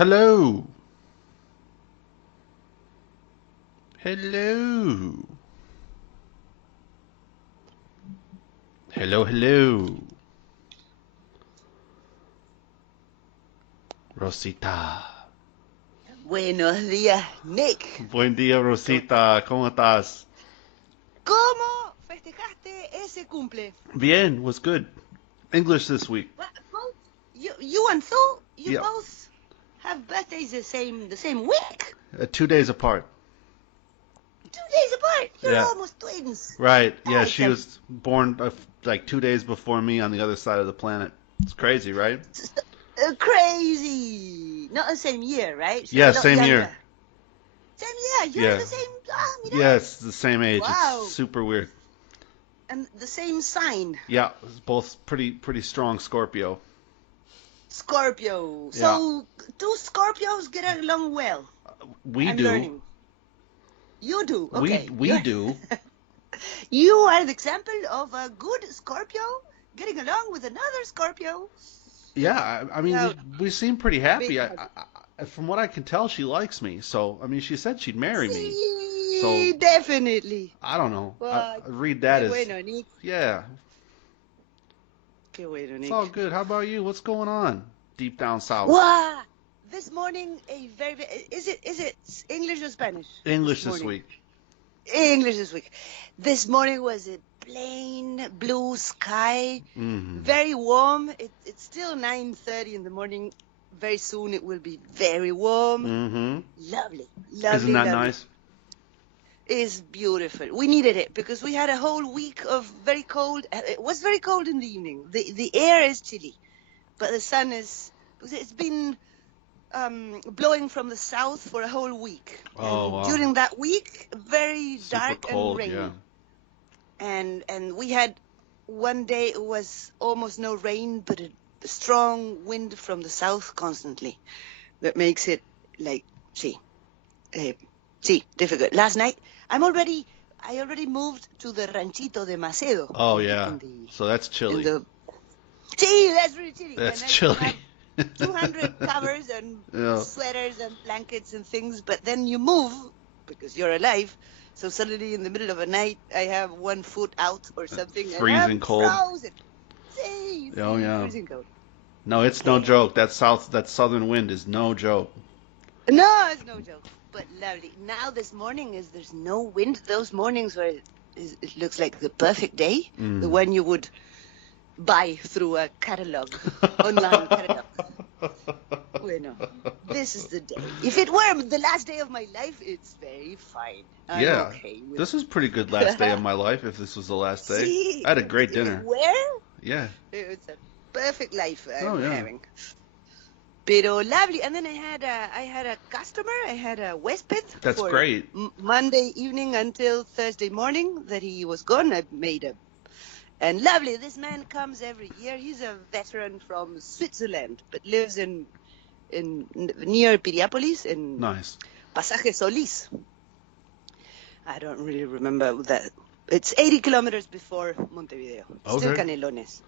Hello. Hello. Hello, hello. Rosita. Buenos días, Nick. Buen día, Rosita. ¿Cómo estás? ¿Cómo festejaste ese cumple? Bien, was good. English this week. What, both you and Sue, you Yep. both have birthdays the same week. 2 days apart. 2 days apart. You're Yeah. almost twins. Right. Yeah, That's she was born like 2 days before me on the other side of the planet. It's crazy, right? Crazy. Not the same year, right? She's Yeah, a lot same younger. year. Same year. You're Yeah. the same. Ah, mira. Yeah, it's the same age. It's Wow. super weird. And the same sign. Yeah, it's both pretty strong Scorpio. Scorpio. Yeah. So two Scorpios get along well. We I'm do. learning. You do. Okay. We do. You are the example of a good Scorpio getting along with another Scorpio. Yeah, I mean, Yeah, we seem pretty happy. big hug. From what I can tell, she likes me. So, I mean, she said she'd marry me. Sí, So, definitely. I don't know. I Well, read that qué as, bueno, Nick. yeah, Qué bueno, it's all Nick. good. How about you? What's going on deep down south? Wow. This morning, is it English or Spanish? English this morning? week. English this week. This morning was a plain blue sky, very warm. It's still 9:30 in the morning. Very soon it will be very warm. Mm-hmm. Lovely, Isn't lovely, that lovely. nice? It's beautiful. We needed it because we had a whole week of very cold. It was very cold in the evening. The air is chilly, but the sun is. It's been blowing from the south for a whole week. Oh, And wow. during that week, very Super dark cold, and rainy. yeah. And we had one day it was almost no rain, but a strong wind from the south constantly. That makes it like difficult. Last night I already moved to the Ranchito de Macedo. Oh, yeah. So that's chilly. That's really chilly. That's And chilly. I have 200 covers and Yeah. sweaters and blankets and things, but then you move because you're alive. So suddenly in the middle of the night, I have 1 foot out or something. Freezing and I'm cold. Frozen. Oh, yeah. Freezing cold. No, it's no joke. That southern wind is no joke. No, it's no joke. But lovely. Now this morning there's no wind. Those mornings where it looks like the perfect day, the one you would buy through a catalog, online catalog. Bueno, this is the day. If it were the last day of my life, it's very fine. I'm okay with This is pretty good last day of my life if this was the last day. See, I had a great dinner. If it were, Yeah. it's a perfect life I'm Oh, yeah. having. Pero lovely. And then I had a customer, I had a huésped. That's for great. Monday evening until Thursday morning that he was gone. I made a And lovely, this man comes every year. He's a veteran from Switzerland, but lives in near Piriápolis in Nice. Pasaje Solís. I don't really remember that. It's 80 kilometers before Montevideo. Still Okay. Canelones.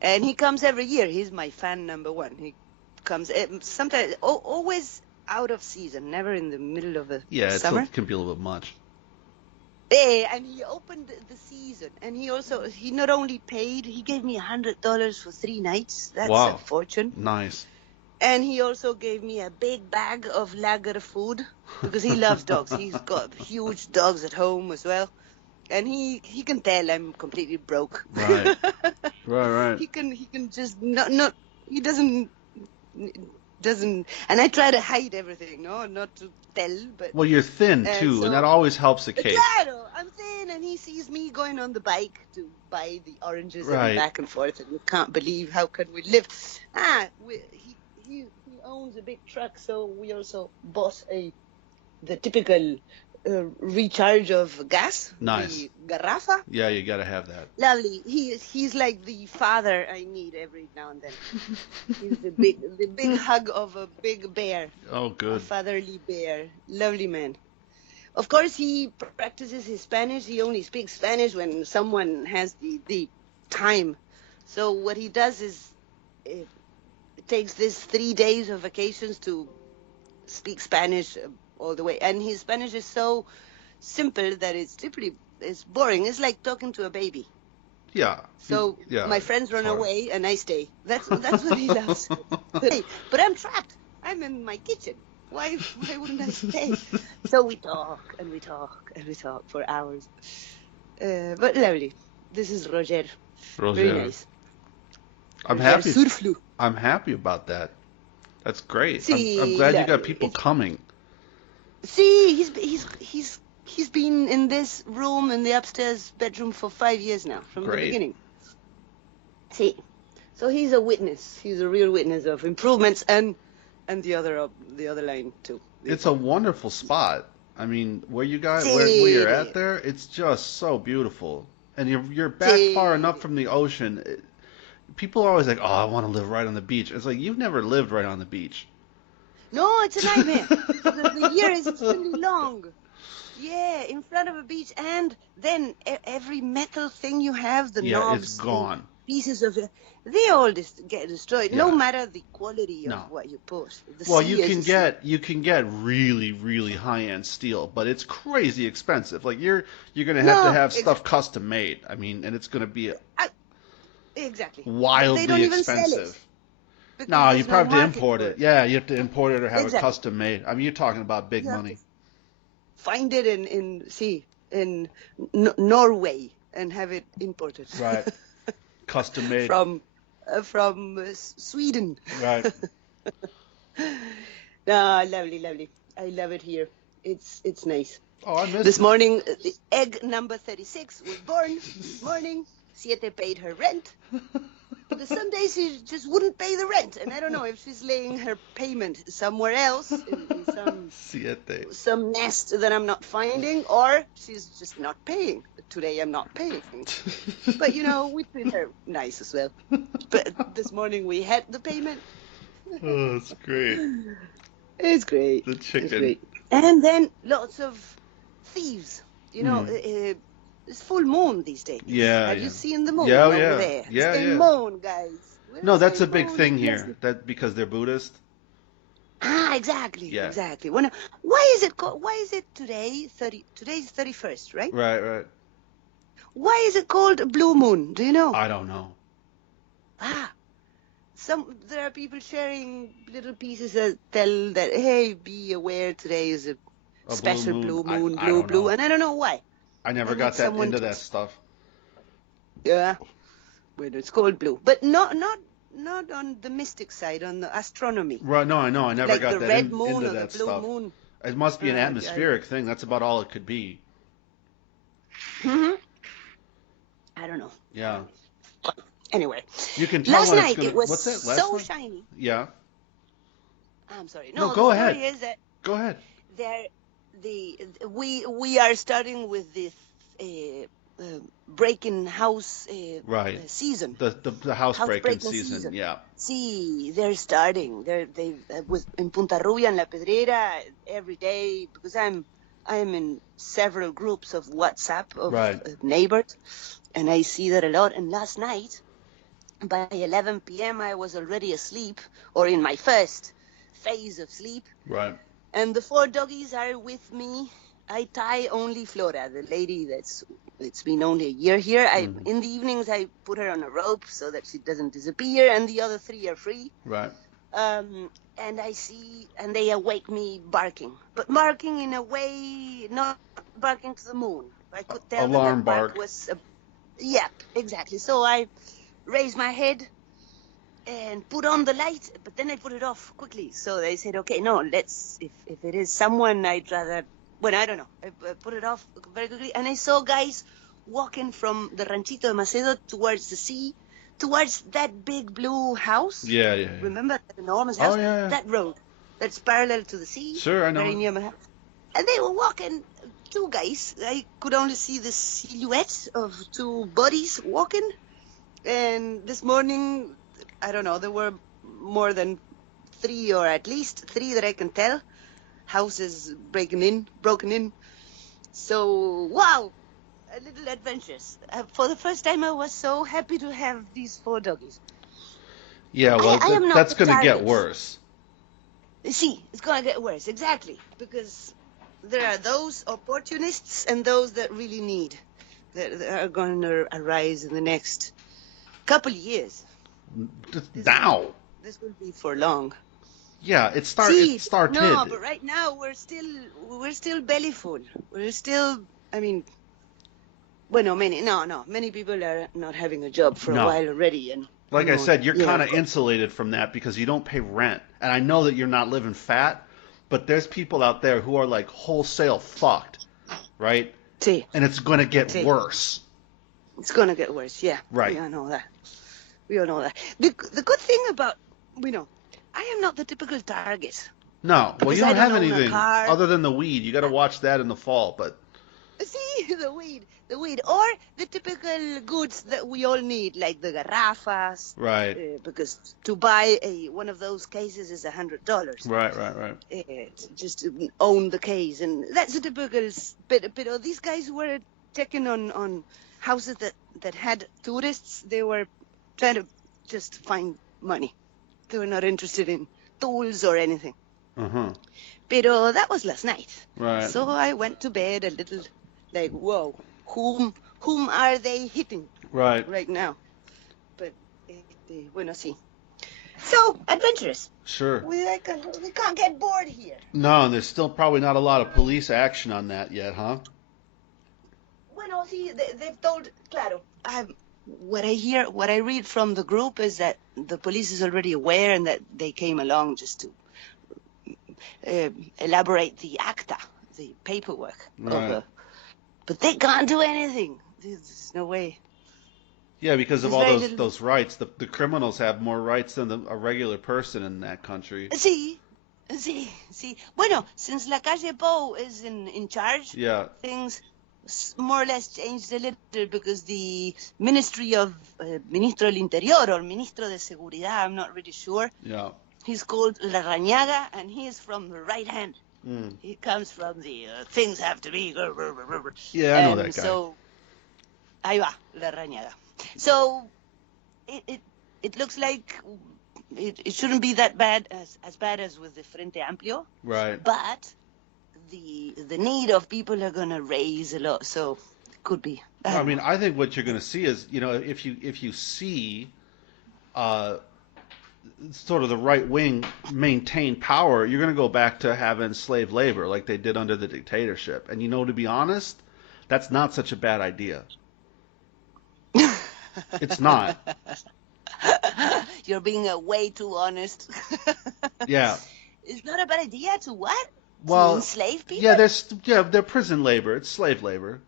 And he comes every year. He's my fan number one. He comes sometimes, always out of season, never in the middle of the summer. It can be a little bit much. And he opened the season, and he not only paid, he gave me $100 for 3 nights. That's Wow. a fortune. Nice. And he also gave me a big bag of lager food because he loves dogs. He's got huge dogs at home as well, and he can tell I'm completely broke. Right. Right. He can just not he doesn't, and I try to hide everything, not to tell, but. Well, you're thin too, and that always helps the case. Claro, I'm thin, and he sees me going on the bike to buy the oranges and back and forth, and you can't believe how can we live. He owns a big truck, so we also bought the typical recharge of gas. Nice. The garrafa. Yeah, you gotta have that. Lovely. He's like the father I need every now and then. He's the big hug of a big bear. Oh, good. A fatherly bear. Lovely man. Of course, he practices his Spanish. He only speaks Spanish when someone has the time. So what he does is takes this 3 days of vacations to speak Spanish all the way. And his Spanish is so simple that it's boring. It's like talking to a baby. Yeah. So my friends run away and I stay. That's what he loves. Hey, but I'm trapped. I'm in my kitchen. Why wouldn't I stay? So we talk and we talk and we talk for hours. But lovely. This is Roger. Very nice. I'm Roger happy. Surflu. I'm happy about that. That's great. I'm See, glad you got people coming. See, he's been in this room in the upstairs bedroom for 5 years now, from the beginning. See, so he's a witness. He's a real witness of improvements and the other line too. It's a wonderful spot. I mean, where you're at there, it's just so beautiful. And you're back far enough from the ocean. People are always like, "Oh, I want to live right on the beach." It's like you've never lived right on the beach. No, it's a nightmare. the year is extremely long. Yeah, in front of a beach, and then every metal thing you have, the knobs, it's gone. Pieces of it, they all get destroyed. No matter the quality of what you put. You can get really, really high end steel, but it's crazy expensive. Like you're gonna have to have stuff custom made. I mean, and it's gonna be wildly they don't even expensive. Sell it. No, you probably have to import it. Yeah, you have to import it or have it custom made. I mean, you're talking about big money. Find it in Norway and have it imported. Right. Custom made. From Sweden. Right. Lovely. I love it here. It's nice. Oh, I missed this morning, the egg number 36 was born. This morning, Siete paid her rent. But some days she just wouldn't pay the rent, and I don't know if she's laying her payment somewhere else in some nest that I'm not finding, or she's just not paying. Today I'm not paying. But we treat her nice as well. But this morning we had the payment. Oh, it's great. It's great. The chicken. It's great. And then lots of thieves. It's full moon these days. Yeah. Have you seen the moon over there? Yeah, it's the moon, guys. No, that's a big thing here. That because they're Buddhist. Ah, exactly. Yeah. Exactly. Why is it today? Today's 31st, right? Right. Why is it called blue moon? Do you know? I don't know. There are people sharing little pieces that tell that, hey, be aware today is a special blue moon, blue, and I don't know why. I never got that into that stuff. Yeah, well, it's called blue, but not on the mystic side, on the astronomy. Right? No, I know. I never got the that red moon into or that the blue stuff. Moon. It must be an atmospheric thing. That's about all it could be. I don't know. Yeah. Anyway, you can tell last night it was what's that? so shiny. Yeah. I'm sorry. No, go ahead. Is that go ahead. We are starting with this breaking house season. The house breaking season. Yeah. See, they're starting. They was in Punta Rubia and La Pedrera every day because I'm in several groups of WhatsApp of neighbors, and I see that a lot. And last night, by 11 p.m., I was already asleep or in my first phase of sleep. Right. And the 4 doggies are with me. I tie only Flora, the lady it's been only a year here. In the evenings I put her on a rope so that she doesn't disappear, and the other 3 are free. Right. And I see, and they awake me barking, but barking in a way not barking to the moon. I could tell alarm that bark was. Yeah, exactly. So I raised my head and put on the light, but then I put it off quickly. So they said, okay, no, let's, if it is someone, I'd rather, well, I don't know. I put it off very quickly. And I saw guys walking from the Ranchito de Macedo towards the sea, towards that big blue house. Yeah. Remember that enormous house? Oh, yeah. That road that's parallel to the sea. Sure, I know. Very near my house. And they were walking, 2 guys. I could only see the silhouette of 2 bodies walking. And this morning, I don't know, there were more than 3, or at least 3 that I can tell. Houses broken in. So, wow, a little adventures. For the first time, I was so happy to have these 4 doggies. Yeah, well, I am not that's the going to get target. worse. See, it's going to get worse, exactly, because there are those opportunists and those that really need, that are going to arise in the next couple of years. Just This is now. this will be for long. Yeah, it See, no, started. but right now we're still belly full. We're still, I mean, well, no, many people are not having a job for a No. while already, and Like I no, said, you're yeah, kind of of course. insulated from that because you don't pay rent. And I know that you're not living fat, but there's people out there who are like wholesale fucked, right? See, And it's going to get see, worse. it's gonna get worse. Yeah, we Right. all know that. We all know that. The good thing about, you know, I am not the typical target No. Well, you because I don't don't have own a anything car. other than the weed. You got to watch that in the fall, but See, the weed, or the typical goods that we all need, like the garrafas, right. because to buy one of those cases is $100. Right, right, right. Just to own the case, and that's a typical. But these guys were checking on houses that had tourists. They were trying to just find money. They were not interested in tools or anything. Uh-huh. But that was last night. Right. So I went to bed a little like, whoa, whom are they hitting Right. right now? But bueno, sí. So adventurous. Sure. We can't get bored here. No, and there's still probably not a lot of police action on that yet, huh? Bueno, sí, they've told, claro. What I read from the group is that the police is already aware and that they came along just to elaborate the acta, the paperwork Right. but they can't do anything. There's no way. Yeah, because of There's all very those little. those rights, the criminals have more rights than a regular person in that country. Sí, sí. Bueno, since La Calle Pou is in charge, Yeah. things more or less changed a little because the Ministry of Ministro del Interior or Ministro de Seguridad, I'm not really sure. Yeah. He's called Larrañaga, and he is from the right hand. Mm. He comes from the things have to be. Yeah, I know that And guy. so, ahí va, Larrañaga. So, it looks like it shouldn't be that bad as bad as with the Frente Amplio, Right. but the need of people are gonna raise a lot, so it could be. I mean, I think what you're going to see is, if you see sort of the right wing maintain power, you're going to go back to having slave labor like they did under the dictatorship. And to be honest, that's not such a bad idea. It's not. You're being way too honest. Yeah. It's not a bad idea to what? Well, to enslave people? yeah, they're prison labor. It's slave labor.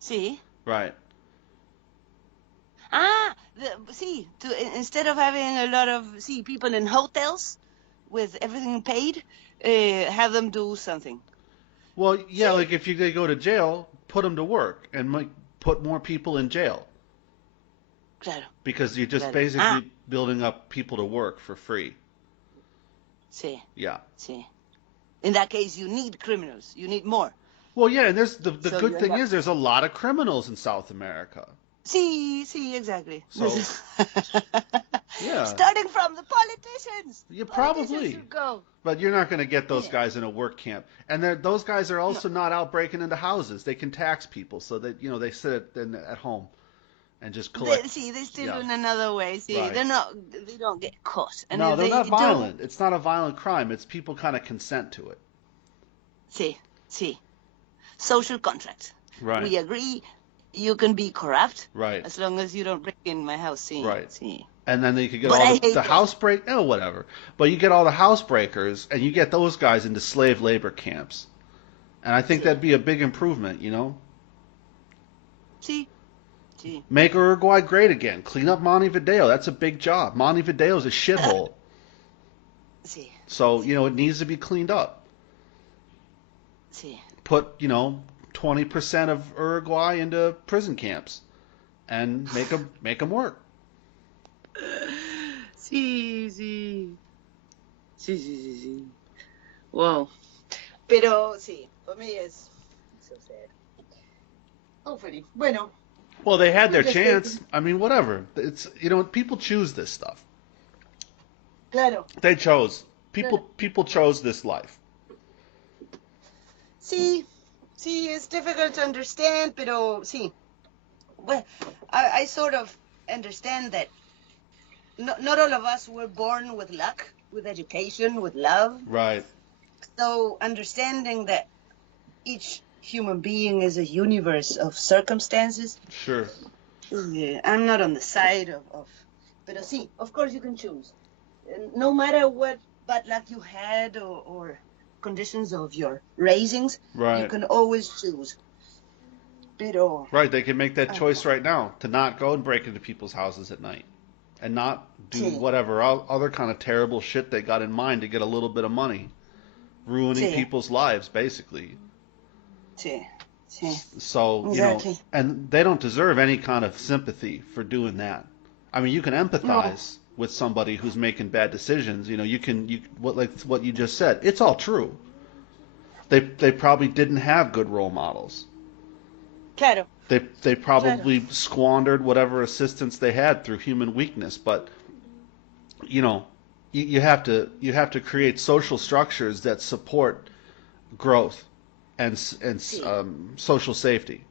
See? Right. Instead of having a lot of people in hotels with everything paid, have them do something. Well, yeah, like if they go to jail, put them to work and put more people in jail. Claro. Because you're just basically building up people to work for free. Sí. Yeah. Sí. In that case, you need criminals. You need more. Well, yeah, and there's the So good thing is there's a lot of criminals in South America. Sí, exactly. So, yeah. Starting from the politicians. Yeah, Politicians probably. should go. But you're not going to get those guys in a work camp. And those guys are also not out breaking into houses. They can tax people so that, they sit at home and just collect. They still in another way. Right. They don't get caught. And No, if they're they not violent. don't, It's not a violent crime. It's people kind of consent to it. See. Social contract. Right. We agree you can be corrupt. Right. As long as you don't break in my house. Right. See. And then you could get But all the house break, whatever. But you get all the housebreakers, and you get those guys into slave labor camps. And I think that'd be a big improvement, See. Make Uruguay great again. Clean up Montevideo. That's a big job. Montevideo's a shithole. See. So, it needs to be cleaned up. See. Put, 20% of Uruguay into prison camps and make them work. Sí. Wow. Pero sí, for me it's so sad. Hopefully. Bueno. Well, they had their chance. I mean, whatever. It's, people choose this stuff. Claro. They chose. Claro. People chose this life. Sí, sí, it's difficult to understand, pero sí. Well, I sort of understand that not all of us were born with luck, with education, with love. Right. So understanding that each human being is a universe of circumstances. Sure. Yeah, I'm not on the side of but sí, of course you can choose. No matter what bad luck you had or conditions of your raisings, you Right. can always choose. Pero, Right. They can make that uh, choice right now to not go and break into people's houses at night and not do sí, whatever other kind of terrible shit they got in mind to get a little bit of money, ruining sí, people's lives basically. sí, sí, So, exactly. and they don't deserve any kind of sympathy for doing that. I mean, you can No, empathize with somebody who's making bad decisions. What you just said. It's all true. They probably didn't have good role models. claro, They claro. probably squandered whatever assistance they had through human weakness. But you know, you have to create social structures that support growth Sí, social safety.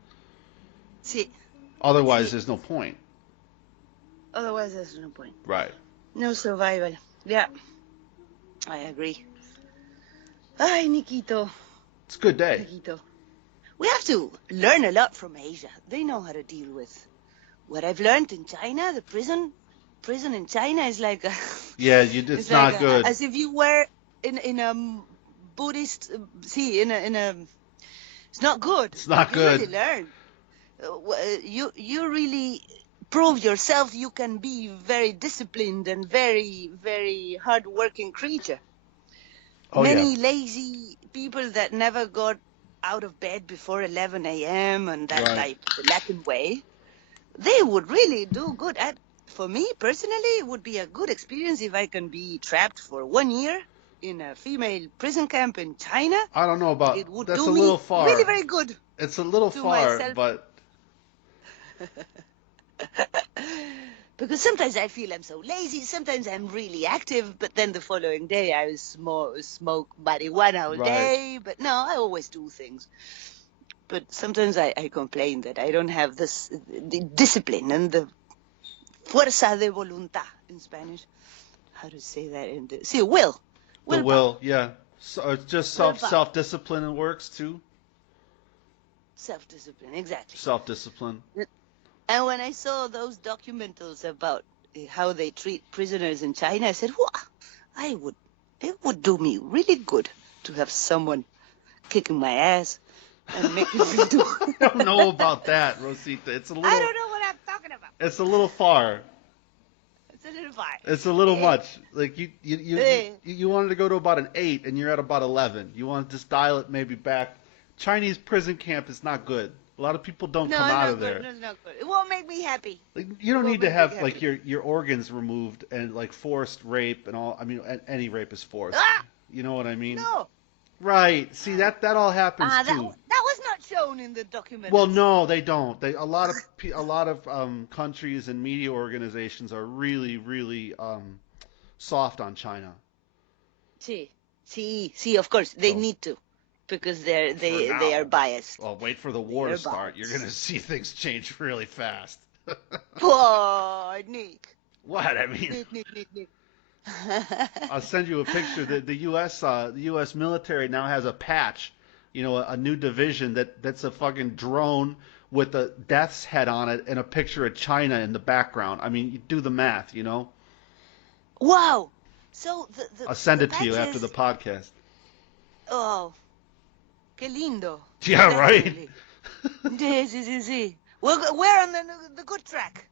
sí, Otherwise, sí. there's no point. Otherwise, there's no point. Right. No survival. Yeah, I agree. Ay, Nikito, It's a good day. Nikito. We have to learn a lot from Asia. They know how to deal with what I've learned in China. The prison in China is like a, Yeah, it's it's like not good. as if you were in a Buddhist. See, in a. It's not good. It's not You really good. learn. You really prove yourself. You can be very disciplined and very hardworking creature. Oh yeah. Many lazy people that never got out of bed before 11 a.m. and that Right. like the Latin way, they would really do good at. For me personally, it would be a good experience if I can be trapped for 1 year in a female prison camp in China. I don't know about It would that's do a little me really far. very good It's a little to far, myself. but Because sometimes I feel I'm so lazy, sometimes I'm really active, but then the following day I smoke marijuana all right. day. But no, I always do things. But sometimes I complain that I don't have the discipline and the fuerza de voluntad in Spanish. How to say that in the see The willpower, will, yeah. So it's just willpower, self discipline and works too. self-discipline, exactly. Self discipline. And when I saw those documentals about how they treat prisoners in China, I said, "Wow, I would, it would do me really good to have someone kicking my ass and making me do." I don't know about that, Rosita. I don't know what I'm talking about. It's a little far. It's a little far. It's a little Eh, much. Like eh. you wanted to go to about an 8 and you're at about 11. You want to just dial it maybe back. Chinese prison camp is not good. A lot of people don't No, come it's out not of good. there. No, it's not good. It won't make me happy. Like you It don't won't need to make me have like happy. your organs removed and like forced rape and all. I mean, any rape is forced. Ah, You know what I mean? no. Right. See that all happens That too. that was not shown in the Well, documentaries. no, they don't. A lot of countries and media organizations are really soft on China. See, see. Of course, they So need to, because for they are now, biased. well, wait for the They war to are start. You're gonna biased. see things change really fast. Poor Nick. What? I mean, Nick. I'll send you a picture. The U.S. military now has a patch, a new division that's a fucking drone with a death's head on it and a picture of China in the background. I mean, you do the math. Wow. So I'll send the it to you after the patches. podcast. Oh, qué lindo. Yeah, right. Definitely. Sí. We're on the good track.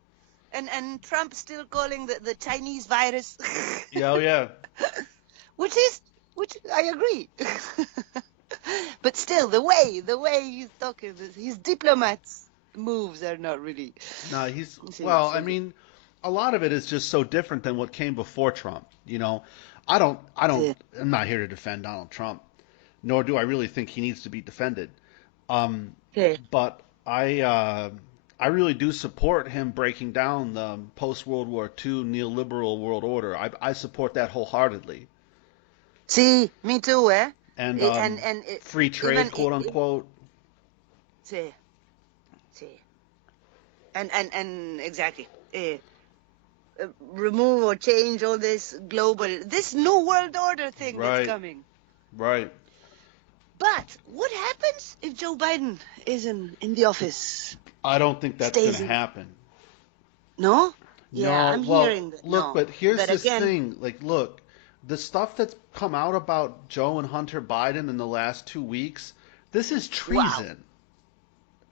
And Trump still calling the Chinese virus, Yeah, oh yeah. which I agree. But still, the way he's talking, his diplomats moves are not really. No, he's Sí, well. I so good. mean, a lot of it is just so different than what came before Trump. I don't. Sí, I'm not here to defend Donald Trump, nor do I really think he needs to be defended. Um, sí, but I really do support him breaking down the post-World War II neoliberal world order. I support that wholeheartedly. See, me too, eh? And And free trade, quote unquote. See, see, and exactly. Remove or change all this new world order thing that's coming. Right. But what happens if Joe Biden is in the office? I don't think that's going to happen. No? Yeah, I'm hearing that. Look, no. but here's but this again, thing. Like, look, the stuff that's come out about Joe and Hunter Biden in the last 2 weeks, this is treason. Wow.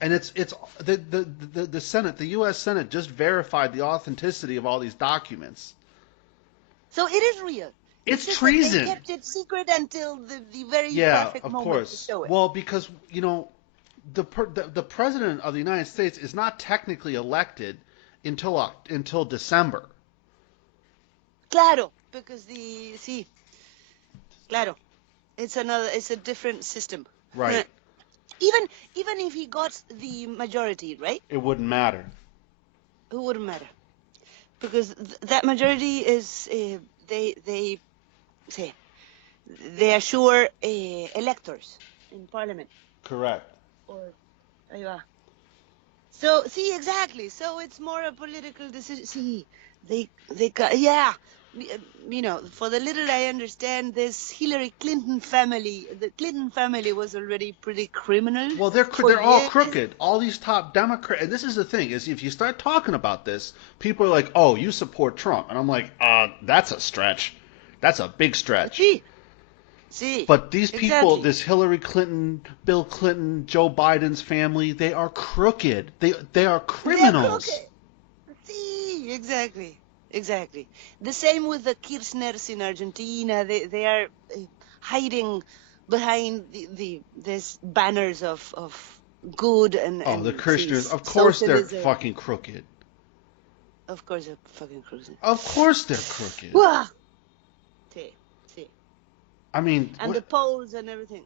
And it's the Senate, the U.S. Senate just verified the authenticity of all these documents. So it is real. It's treason. They kept it secret until the very perfect moment to show it. Well, because, you know, the president of the United States is not technically elected until December. Claro, because claro, it's a different system. Right. Even if he got the majority, right? It wouldn't matter. It wouldn't matter, because that majority is they assure electors in parliament. Correct. Or, so see, exactly. So it's more a political decision. See, you know, for the little I understand, this Hillary Clinton family, the Clinton family was already pretty criminal. Well, they're all crooked. All these top Democrats, and this is the thing, is if you start talking about this, people are like, oh, you support Trump. And I'm like, that's a stretch. That's a big stretch. See, but these people, this Hillary Clinton, Bill Clinton, Joe Biden's family, they are crooked. They are criminals. They're crooked. See, exactly. The same with the Kirchners in Argentina. They are hiding behind these banners of good and the Kirchners. Of course they're fucking crooked. Of course they're fucking crooked. Of course they're crooked. See. I mean, and the polls and everything.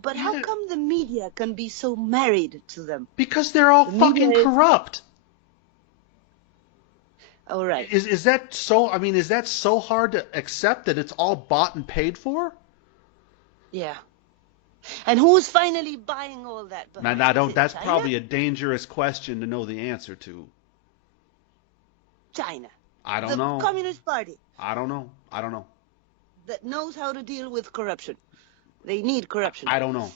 But how come the media can be so married to them? Because they're all fucking corrupt. All right. Is that so? I mean, is that so hard to accept that it's all bought and paid for? Yeah. And who's finally buying all that? That's China? Probably a dangerous question to know the answer to. China. I don't know. The Communist Party. I don't know. That knows how to deal with corruption. They need corruption. I don't know.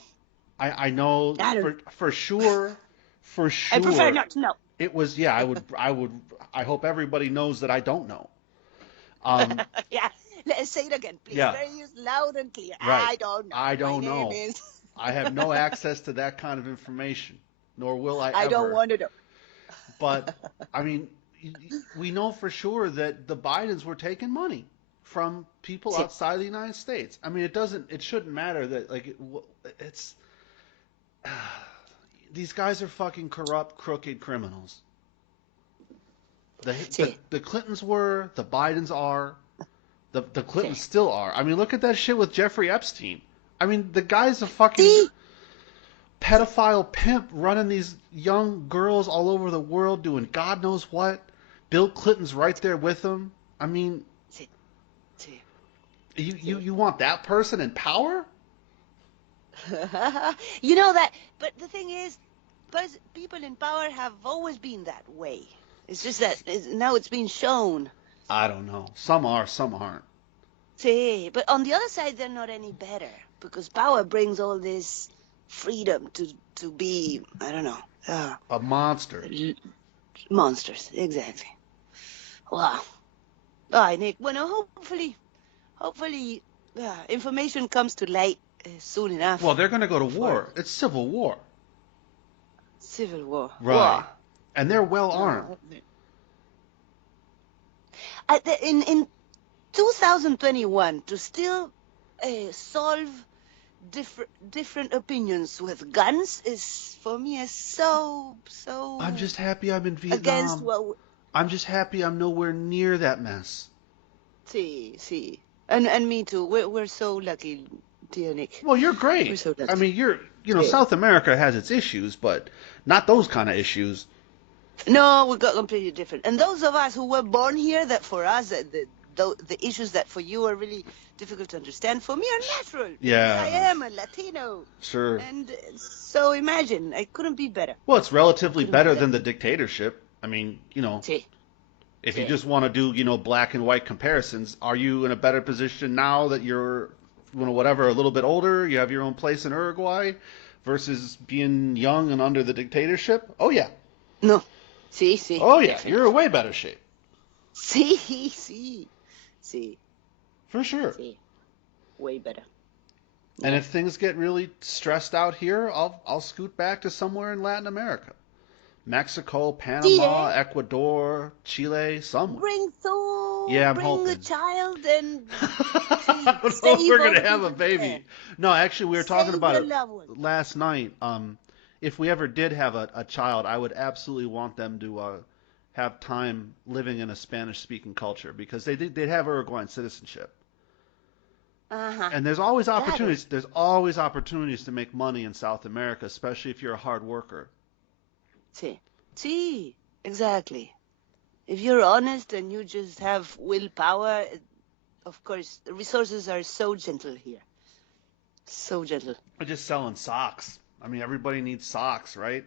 I know for sure. I prefer not to know. It was, yeah, I hope everybody knows that I don't know. Yeah, let's say it again, please. Yeah. Very loud and clear. Right. I don't know. I have no access to that kind of information, nor will I ever. I don't want to know. But, I mean, we know for sure that the Bidens were taking money from people outside the United States. I mean, it shouldn't matter that, like, it's... These guys are fucking corrupt, crooked criminals. The Clintons were, the Bidens are, the Clintons still are. I mean, look at that shit with Jeffrey Epstein. I mean, the guy's a fucking pedophile pimp running these young girls all over the world doing God knows what. Bill Clinton's right there with him. I mean, you want that person in power? You know that, but the thing is, people in power have always been that way. It's just that now it's been shown. I don't know. Some are, some aren't. See, but on the other side, they're not any better, because power brings all this freedom to be, I don't know. A monster. Monsters, exactly. Wow. All right, Nick. Well, hopefully, information comes to light soon enough. Well, they're going to go to war. It's civil war. Civil war. Right. War. And they're well armed. In 2021, to still solve different opinions with guns is, for me, so. I'm just happy I'm in Vietnam. I'm just happy I'm nowhere near that mess. See. And me too. We're so lucky, dear Nick. Well, you're great. We're so lucky. I mean, South America has its issues, but not those kind of issues. No, we got completely different. And those of us who were born here, that for us, the issues that for you are really difficult to understand, for me are natural. Because I Yeah, am a Latino. sure. And so imagine, I couldn't be better. Well, it's I relatively couldn't be better better. than the dictatorship. I mean, Sí, if you sí. just want to do, black and white comparisons, are you in a better position now that you're, whatever, a little bit older, you have your own place in Uruguay versus being young and under the dictatorship? Oh, yeah. No. Sí, sí, Oh, yeah. You're in definitely. way better shape. Sí, sí, sí, For sure. sí. Way better. And Yeah. if things get really stressed out here, I'll scoot back to somewhere in Latin America. Mexico, Sí, Panama, Ecuador, Chile, somewhere. Yeah, I'm Bring a hoping. child and I don't know if save we're all gonna the have a people you can. baby. No, actually, we were talking Save about your it loved ones. last night. If we ever did have a child, I would absolutely want them to have time living in a Spanish-speaking culture because they'd have Uruguayan citizenship. Uh-huh. And there's always Claro. opportunities. There's always opportunities to make money in South America, especially if you're a hard worker. Sí. Sí, exactly. If you're honest and you just have willpower, of course, the resources are so gentle here. So gentle. We're just selling socks. I mean, everybody needs socks, right?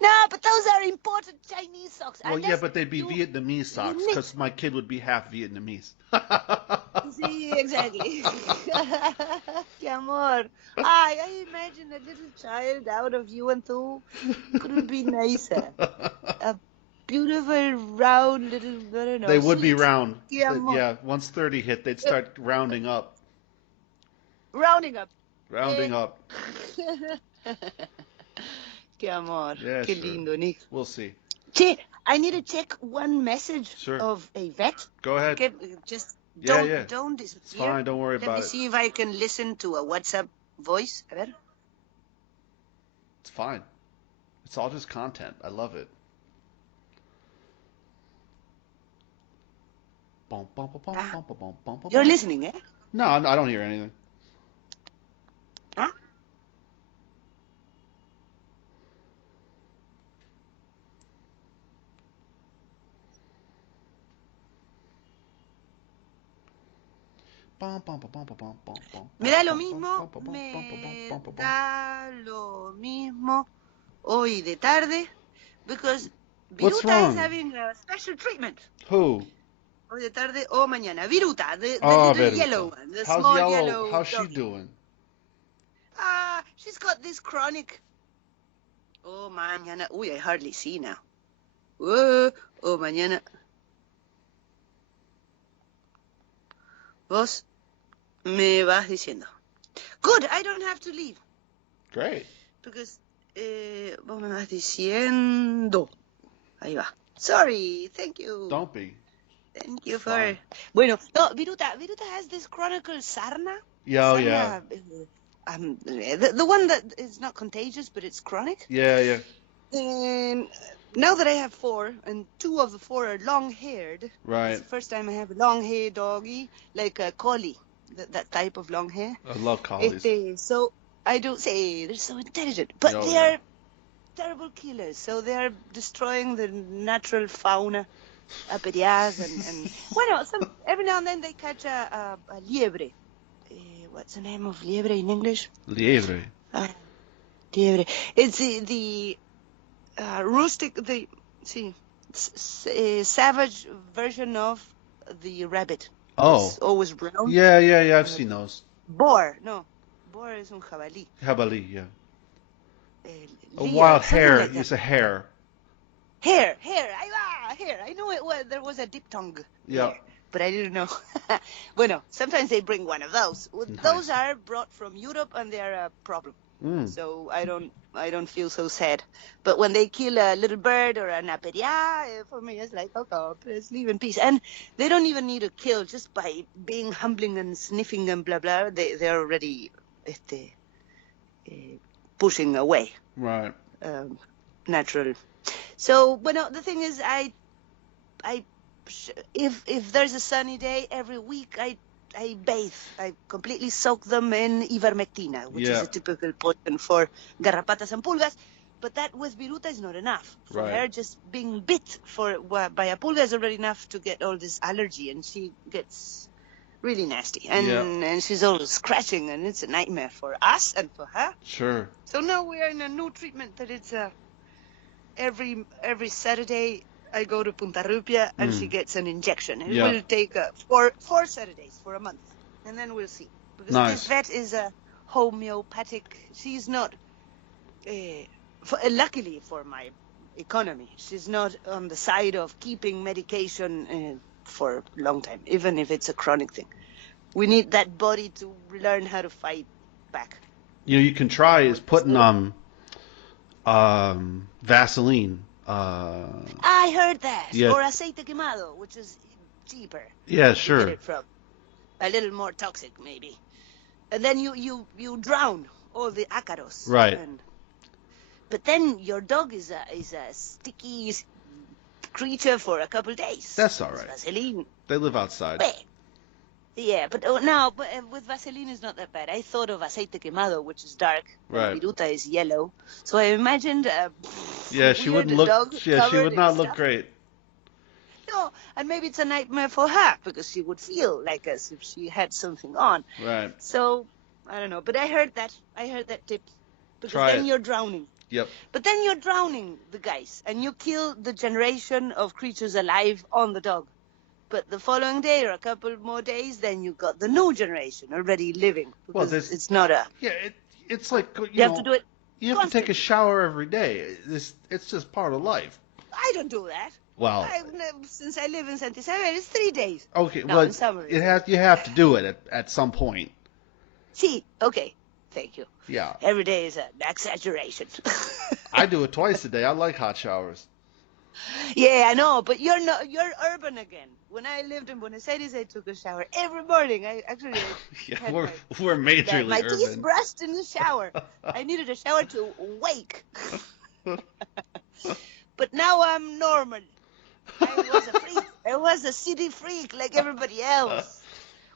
No, but those are imported Chinese socks. Well, yeah, Unless but they'd be you Vietnamese you socks knit. because my kid would be half Vietnamese. Sí, exactly. Qué amor. Ay, I imagine a little child out of you and two couldn't be nicer. A beautiful, round little, I don't They know, would be sweet. round. Qué amor. Yeah, once 30 hit, they'd Uh, start rounding up. Rounding up. Eh. Rounding up. Qué amor. Yeah, Qué sure. lindo, Nick. We'll see. Che, I need to check one message Sure. of a vet. Go ahead. Okay, just Yeah. don't It's disappear. fine. Don't worry Let me about it. see if I can listen to a WhatsApp voice. A ver. It's fine. It's all just content. I love it. Ah, you're listening, eh? No, I don't hear anything. Huh? Me da lo mismo, me da lo mismo hoy de tarde, because What's Viruta is wrong? having a special treatment. Who? Hoy de tarde o mañana. Viruta, the Oh, little yellow Veruta. one, the How's small Yellow? yellow How's she doggy. doing? She's got this chronic. Oh, mañana. Uy, I hardly see now. Oh, mañana. Vos me vas diciendo. Good, I don't have to leave. Great. Because vos me vas diciendo. Ahí va. Sorry, thank you. Don't be. Thank you It's for. fine. Bueno, no, Viruta has this chronicle sarna. Yeah, oh, yeah. The one that is not contagious, but it's chronic. Yeah. And now that I have 4, and 2 of the 4 are long-haired, Right. it's the first time I have a long-haired doggy, like a collie, that type of long hair. I love collies. So I don't say they're so intelligent, but Oh, they yeah. are terrible killers. So they are destroying the natural fauna, aperias, and bueno, every now and then they catch a liebre. What's the name of liebre in English? Lievre. Liebre. It's the rustic, savage version of the rabbit. Oh. It's always brown. Yeah. I've seen those. Boar is un jabalí. Jabalí, yeah. A Lear, wild something hare. like that. It's a hare. Hare. Hare. I knew there was a diphthong Yeah. there, but I didn't know. Bueno, sometimes they bring one of those. Nice. Those are brought from Europe, and they're a problem. Mm. So I don't feel so sad. But when they kill a little bird or an aperia, for me it's like, okay, please leave in peace. And they don't even need to kill, just by being humbling and sniffing and blah blah. They're already pushing away. Right. Natural. So, bueno, the thing is, if there's a sunny day every week, I bathe. I completely soak them in ivermectina, which is a typical poison for garrapatas and pulgas. But that with Viruta is not enough. For Right. her, just being bit by a pulga is already enough to get all this allergy, and she gets really nasty. Yeah. And she's always scratching, and it's a nightmare for us and for her. Sure. So now we are in a new treatment that it's every Saturday I go to Punta Rupia and she gets an injection. It Yeah. will take four Saturdays for a month, and then we'll see. Because this Nice. vet is a homeopathic. She's not. Luckily for my economy, she's not on the side of keeping medication for a long time, even if it's a chronic thing. We need that body to learn how to fight back. You can try is putting Vaseline. I heard that. Yeah. Or aceite quemado, which is cheaper. Yeah, To sure. get it from. A little more toxic, maybe. And then you drown all the ácaros. Right. But then your dog is a sticky creature for a couple days. That's all right. Vaseline. They live outside. Well, yeah, but with Vaseline is not that bad. I thought of aceite quemado, which is dark. Right. And Viruta is yellow. So I imagined Yeah, she wouldn't look. dog Yeah, she would covered not in look stuff. great. No, and maybe it's a nightmare for her because she would feel like as if she had something on. Right. So I don't know, but I heard that tip because Try then it. you're drowning. Yep. But then you're drowning the guys, and you kill the generation of creatures alive on the dog. But the following day or a couple more days, then you got the new generation already living. Well, Because it's not a. Yeah, it's like You have to do it. You have to take a constantly. shower every day. It's just part of life. I don't do that. Well, Since I live in Santa Isabel, it's 3 days. okay. No, Well, in summer. you have to do it at some point. See, okay, thank you. Yeah. Every day is an exaggeration. I do it twice a day. I like hot showers. Yeah, I know, but you're urban again. When I lived in Buenos Aires, I took a shower every morning. I actually Yeah, had we're majorly my urban. teeth brushed in the shower. I needed a shower to wake. But now I'm normal. I was a freak. I was a city freak like everybody else.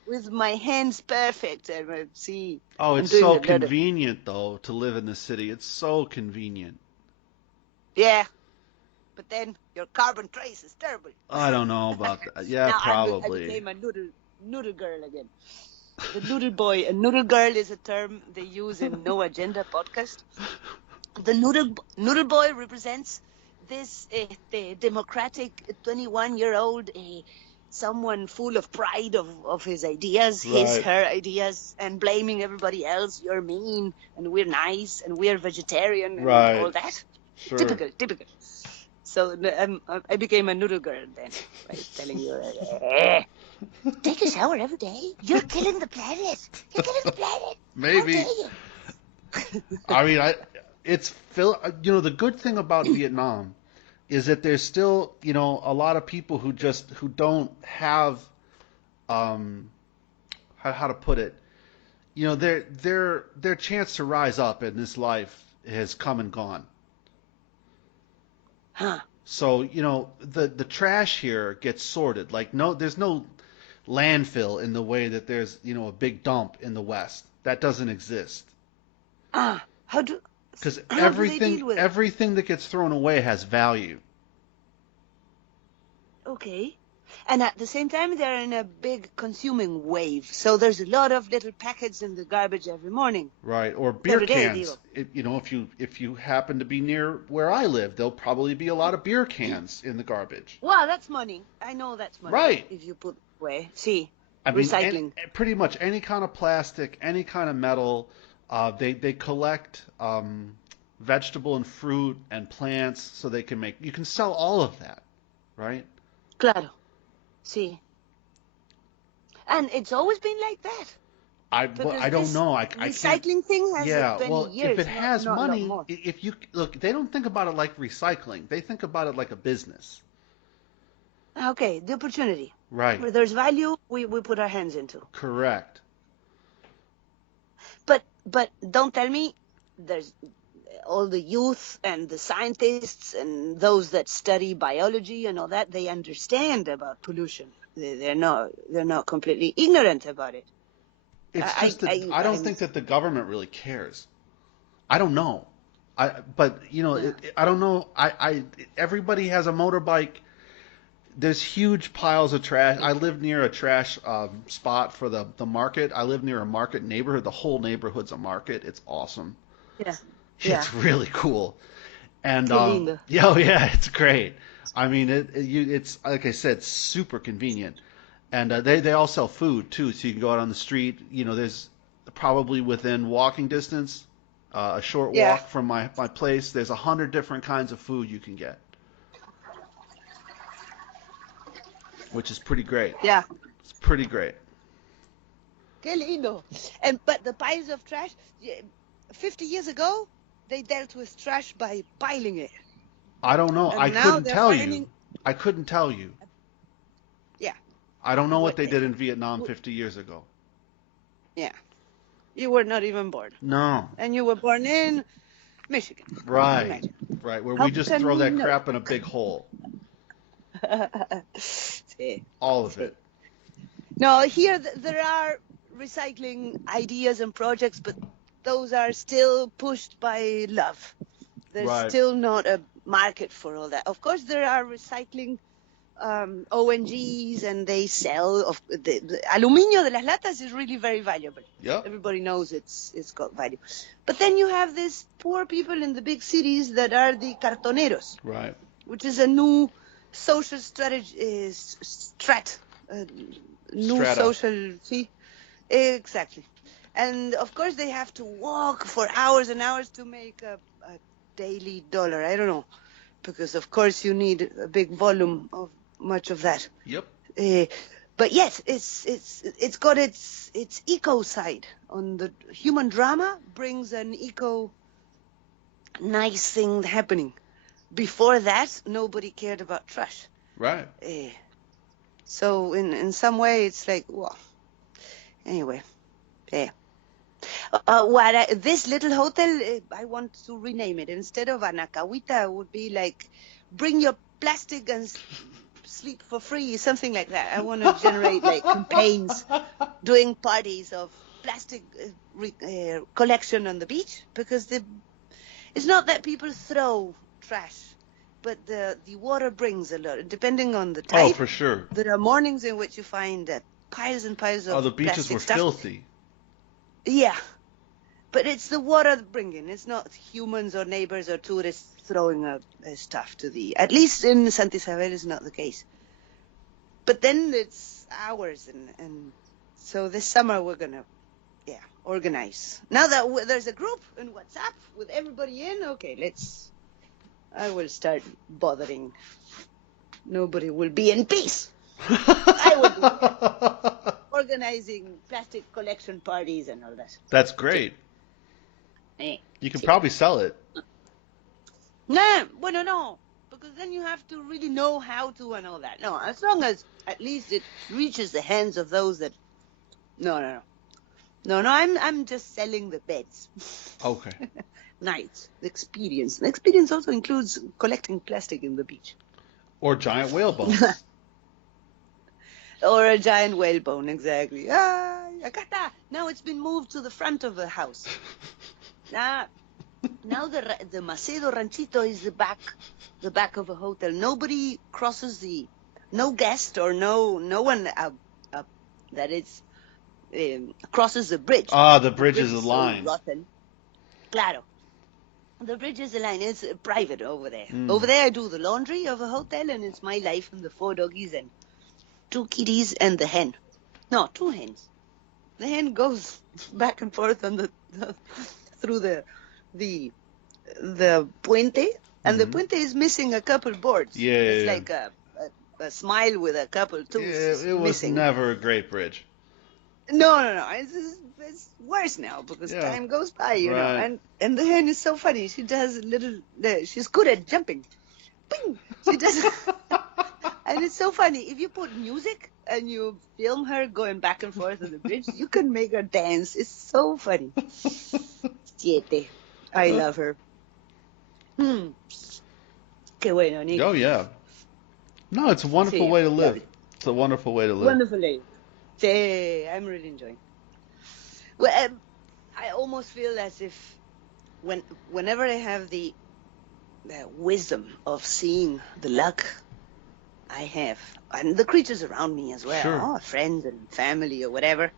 With my hands perfect. See. Oh, I'm it's doing so a lot of- convenient though to live in the city. It's so convenient. Yeah. But then your carbon trace is terrible. I don't know about that. Yeah, Now probably. I became a noodle girl again. The noodle boy. A noodle girl is a term they use in No Agenda podcast. The noodle boy represents this the democratic 21-year-old someone full of pride of his ideas, Right. her ideas, and blaming everybody else. You're mean, and we're nice, and we're vegetarian, and Right. all that. Sure. Typical. So I became a noodle girl then, by telling you, take a shower every day. You're killing the planet. You're killing the planet. Maybe. How dare you? I mean, the good thing about Vietnam is that there's still, a lot of people who don't have, how to put it, their chance to rise up in this life has come and gone. Huh. So, the trash here gets sorted. Like, there's no landfill in the way that there's, a big dump in the West. That doesn't exist. Because How do they deal with it? everything that gets thrown away has value. Okay. And at the same time, they're in a big consuming wave. So there's a lot of little packets in the garbage every morning. Right, or beer Every day, cans. If you happen to be near where I live, there'll probably be a lot of beer cans in the garbage. Wow, that's money. I know that's money. Right. If you put away. See, I mean, recycling. pretty much any kind of plastic, any kind of metal. They collect vegetable and fruit and plants, so you can sell all of that, right? Claro. See. And it's always been like that. I don't this know. I can't. recycling thing has Yeah, 20 well, years. if it has not a lot money, more. if you look, they don't think about it like recycling. They think about it like a business. Okay, the opportunity. Right. Where there's value, we put our hands into. Correct. But don't tell me there's all the youth and the scientists and those that study biology and all that, they understand about pollution. They're not completely ignorant about it. It's just that I don't think that the government really cares. I don't know. But you know, Yeah. I don't know. Everybody has a motorbike. There's huge piles of trash. I live near a trash spot for the market. I live near a market neighborhood. The whole neighborhood's a market. It's awesome. Yeah. Yeah. It's really cool. And Qué lindo. yeah, oh yeah, it's great. I mean, it's like I said, super convenient. And they all sell food too, so you can go out on the street. You know, there's probably within walking distance, a short Yeah. walk from my place. There's 100 different kinds of food you can get, which is pretty great. Yeah. It's pretty great. Qué lindo. And but the piles of trash, 50 years ago, they dealt with trash by piling it. I don't know. I And now couldn't they're tell you. finding, I couldn't tell you. yeah, I don't know what what they did they, in Vietnam 50 years ago. yeah. You were not even born. No. And you were born in Michigan. Right. Imagine. Right. Where How we just can throw we that know? crap in a big hole. Sí, All of sí. it. No, here there are recycling ideas and projects, but those are still pushed by love. There's Right. still not a market for all that. Of course, there are recycling ONGs, and they sell the aluminio de las latas is really very valuable. Yep. Everybody knows it's got value. But then you have these poor people in the big cities that are the cartoneros, Right. which is a new social strategy, new Strata. social fee. Exactly. And of course they have to walk for hours and hours to make a daily dollar. I don't know, because of course you need a big volume of much of that. Yep. But yes, it's got its eco side. On the human drama brings an eco nice thing happening. Before that, nobody cared about trash. Right. So in some way, it's like, well, anyway, yeah. This little hotel, I want to rename it. Instead of Anacawita, would be like, bring your plastic and sleep for free, something like that. I want to generate like campaigns, doing parties of plastic collection on the beach, because it's not that people throw trash, but the water brings a lot. Depending on the Oh, tide, for sure. there are mornings in which you find piles and piles Oh, of the beaches plastic were stuff. filthy. Yeah, but it's the water bringing. It's not humans or neighbors or tourists throwing stuff to the. At least in Santa Isabel is not the case. But then it's ours, and so this summer we're gonna, organize. Now that there's a group in WhatsApp with everybody in, okay, I will start bothering. Nobody will be in peace. I will be organizing plastic collection parties and all that. That's great. Eh, You can sí. probably sell it. No, bueno, no, because then you have to really know how to and all that. No, as long as at least it reaches the hands of those that. No. I'm just selling the beds. Okay. Nights, the experience. The experience also includes collecting plastic in the beach. Or giant whalebones. Or a giant whalebone, exactly. Ah, acá está. Now it's been moved to the front of the house. Now the Macedo Ranchito is the back of a hotel. Nobody crosses no guest or no one that is crosses the bridge. Ah, the bridge is a so line. rotten. Claro. The bridge is a line. It's private over there. Mm. Over there I do the laundry of a hotel, and it's my life and the 4 doggies and 2 kitties and the hen. No, 2 hens. The hen goes back and forth on through the puente, and the puente is missing a couple boards. Yeah, it's yeah. like a smile with a couple tools It was missing. never a great bridge. No. It's worse now because time goes by, you know. And the hen is so funny. She does she's good at jumping. Bing! She does. And it's so funny. If you put music and you film her going back and forth on the bridge, you can make her dance. It's so funny. Siete. I love her. Qué bueno, Nico. Oh, yeah. No, it's a wonderful way to live. It's a wonderful way to live. Wonderfully. I'm really enjoying. Well, I almost feel as if whenever I have the wisdom of seeing the luck I have, and the creatures around me as Sure. well, friends and family or whatever,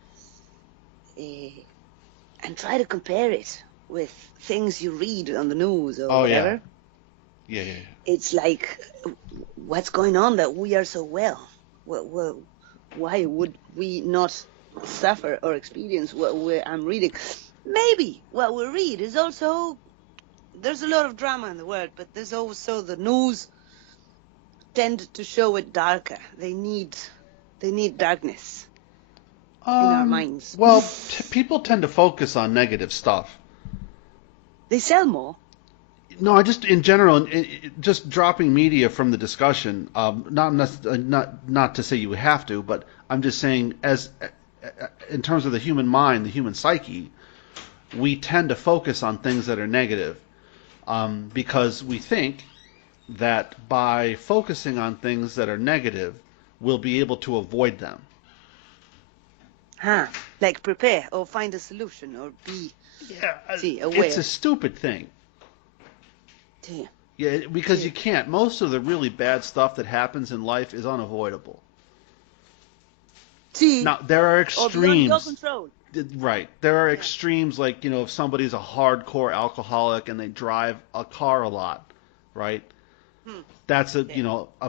eh, and try to compare it with things you read on the news or Oh yeah. whatever, Yeah, yeah, yeah. it's like, what's going on that we are so well? Why would we not suffer or experience what I'm reading? Maybe what we read is also, there's a lot of drama in the world, but there's also the news tend to show it darker. They need darkness in our minds. Well, people tend to focus on negative stuff. They sell more. No, I just in general, just dropping media from the discussion. Not to say you have to, but I'm just saying as in terms of the human mind, the human psyche, we tend to focus on things that are negative because we think that by focusing on things that are negative, we'll be able to avoid them. Huh. Like prepare or find a solution or be aware. It's a stupid thing. Yeah. Yeah, because you can't. Most of the really bad stuff that happens in life is unavoidable. Now, there are Or beyond your extremes. control. Right. There are extremes like, if somebody's a hardcore alcoholic and they drive a car a lot, right? That's a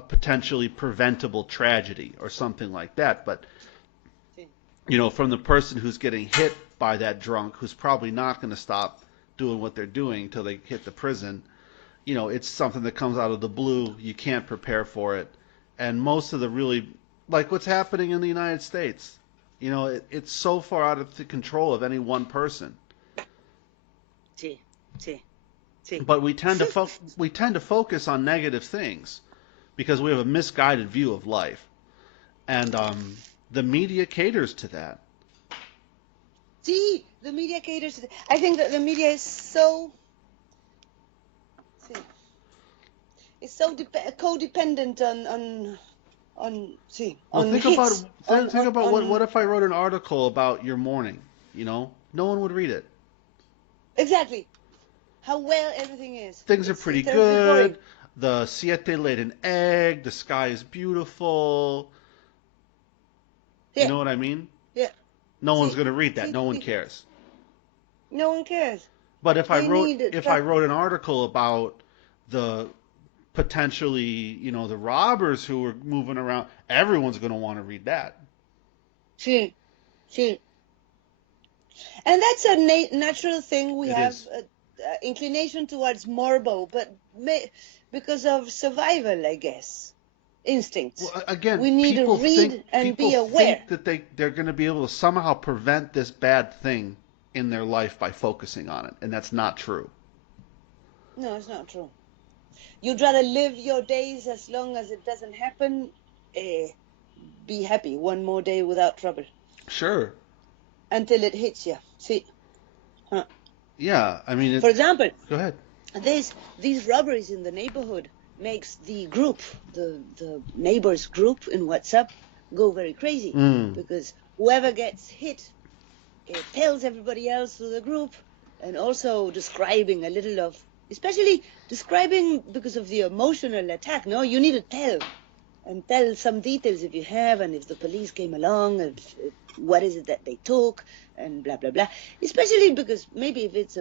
potentially preventable tragedy or something like that. But, from the person who's getting hit by that drunk, who's probably not going to stop doing what they're doing until they hit the prison, it's something that comes out of the blue. You can't prepare for it. And most of the really, like what's happening in the United States, it's so far out of the control of any one person. But we tend to focus on negative things because we have a misguided view of life, and the media caters to that. The media caters to that. I think that the media is so codependent Think about what if I wrote an article about your morning? No one would read it. Exactly. How well everything is. Things are pretty good. The siete laid an egg. The sky is beautiful. Yeah. You know what I mean? Yeah. No one's going to read that. No one cares. No one cares. But if I wrote an article about the potentially, the robbers who were moving around, everyone's going to want to read that. See. And that's a natural thing. We have inclination towards morbo, but because of survival, I guess. Instincts. Well, again, we need to read and be aware. People think that they're going to be able to somehow prevent this bad thing in their life by focusing on it, and that's not true. No, it's not true. You'd rather live your days as long as it doesn't happen. Be happy one more day without trouble. Sure. Until it hits you. See? Huh. Yeah, I mean... For example... Go ahead. These robberies in the neighborhood makes the group, the neighbors group in WhatsApp, go very crazy. Because whoever gets hit, it tells everybody else through the group, and also describing a little of... Especially describing because of the emotional attack. No, you need to tell. And tell some details if you have, and if the police came along, and what is it that they took, and blah, blah, blah. Especially because maybe if it's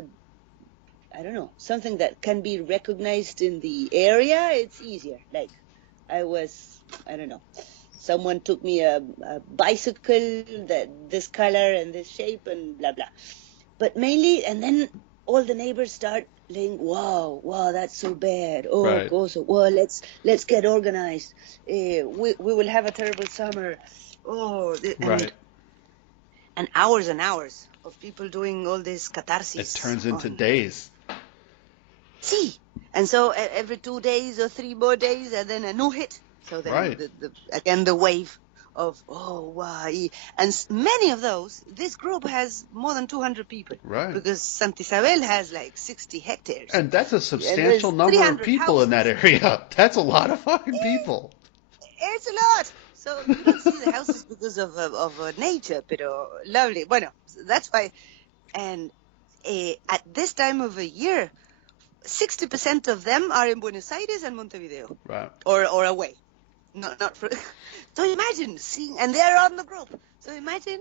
something that can be recognized in the area, it's easier. Like, someone took me a bicycle, this color and this shape, and blah, blah. But mainly, and then all the neighbors start saying, wow, that's so bad. Oh, right. Well, let's get organized. We will have a terrible summer. Right. And hours of people doing all this catharsis. It turns into days. See, and so every 2 days or 3 more days, and then a new hit. So then again the wave of and many of those. This group has more than 200 people, right? Because Santa Isabel has like 60 hectares, and that's a substantial number of people houses in that area. That's a lot of fucking people. It's a lot. So you don't see the houses because of nature, but lovely. Bueno, that's why, and at this time of a year, 60% of them are in Buenos Aires and Montevideo. Right. Or away. Not for. So imagine seeing, and they're on the group. So imagine,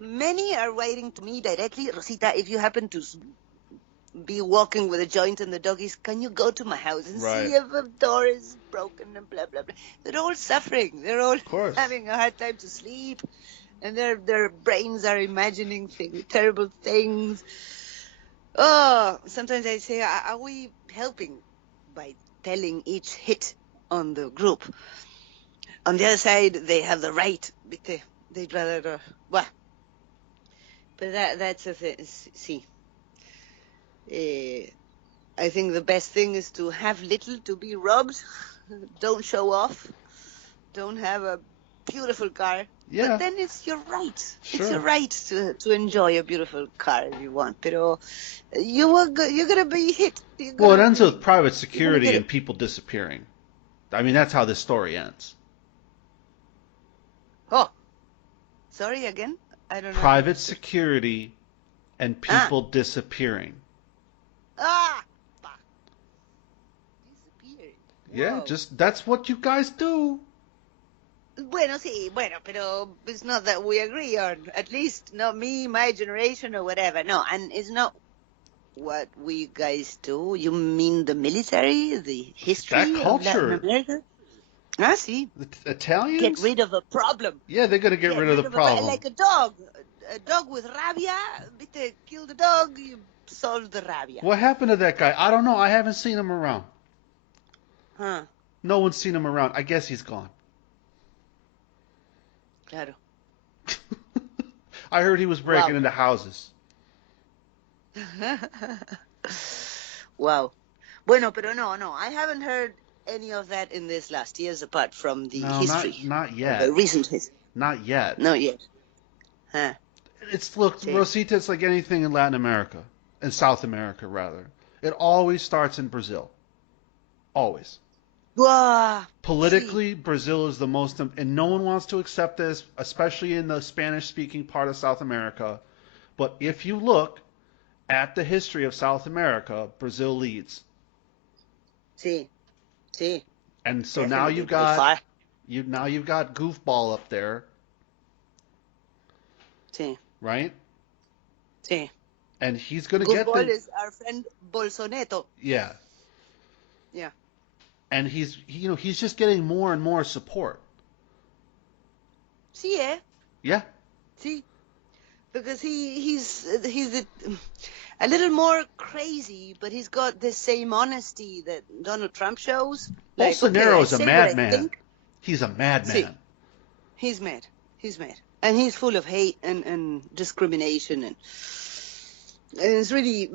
many are writing to me directly, Rosita, if you happen to be walking with a joint and the doggies, can you go to my house and see if the door is broken and blah, blah, blah. They're all suffering. They're all having a hard time to sleep. And their brains are imagining terrible things. Oh, sometimes I say, are we helping by telling each hit on the group? On the other side, they have the right. They'd rather, well. But that's a thing. See. I think the best thing is to have little to be robbed. Don't show off. Don't have a beautiful car. Yeah. But then it's your right. Sure. It's your right to enjoy a beautiful car if you want. But you're going to be hit. Well, it ends with private security and people disappearing. I mean, that's how this story ends. Oh. Sorry, again? I don't know. Private security and people disappearing. Disappearing. Yeah, that's what you guys do. Bueno, pero it's not that we agree on. At least not me, my generation, or whatever. No, and it's not what we guys do. You mean the military, the history of Latin America? Ah, see. The Italians? Get rid of a problem. Yeah, they're going to get rid of the problem. Like a dog. A dog with rabia, kill the dog, you solve the rabia. What happened to that guy? I don't know. I haven't seen him around. Huh. No one's seen him around. I guess he's gone. Claro. I heard he was breaking into houses. Wow. Bueno, pero no. I haven't heard any of that in this last years apart from the history. Not yet. The recent history. Not yet. Not yet. Huh. Rosita, it's like anything in Latin America, in South America, rather. It always starts in Brazil. Always. Politically, Brazil is the most, and no one wants to accept this, especially in the Spanish-speaking part of South America. But if you look at the history of South America, Brazil leads. Sí. And so now you've got goofball up there. Sí. Right? Sí. And he's going to get Goofball is our friend Bolsonaro. Yeah. Yeah. And he's just getting more and more support. Sí, Yeah. Sí. Because he's a little more crazy, but he's got the same honesty that Donald Trump shows. Bolsonaro is a madman. He's a madman. Sí. He's mad. And he's full of hate and discrimination. And it's really,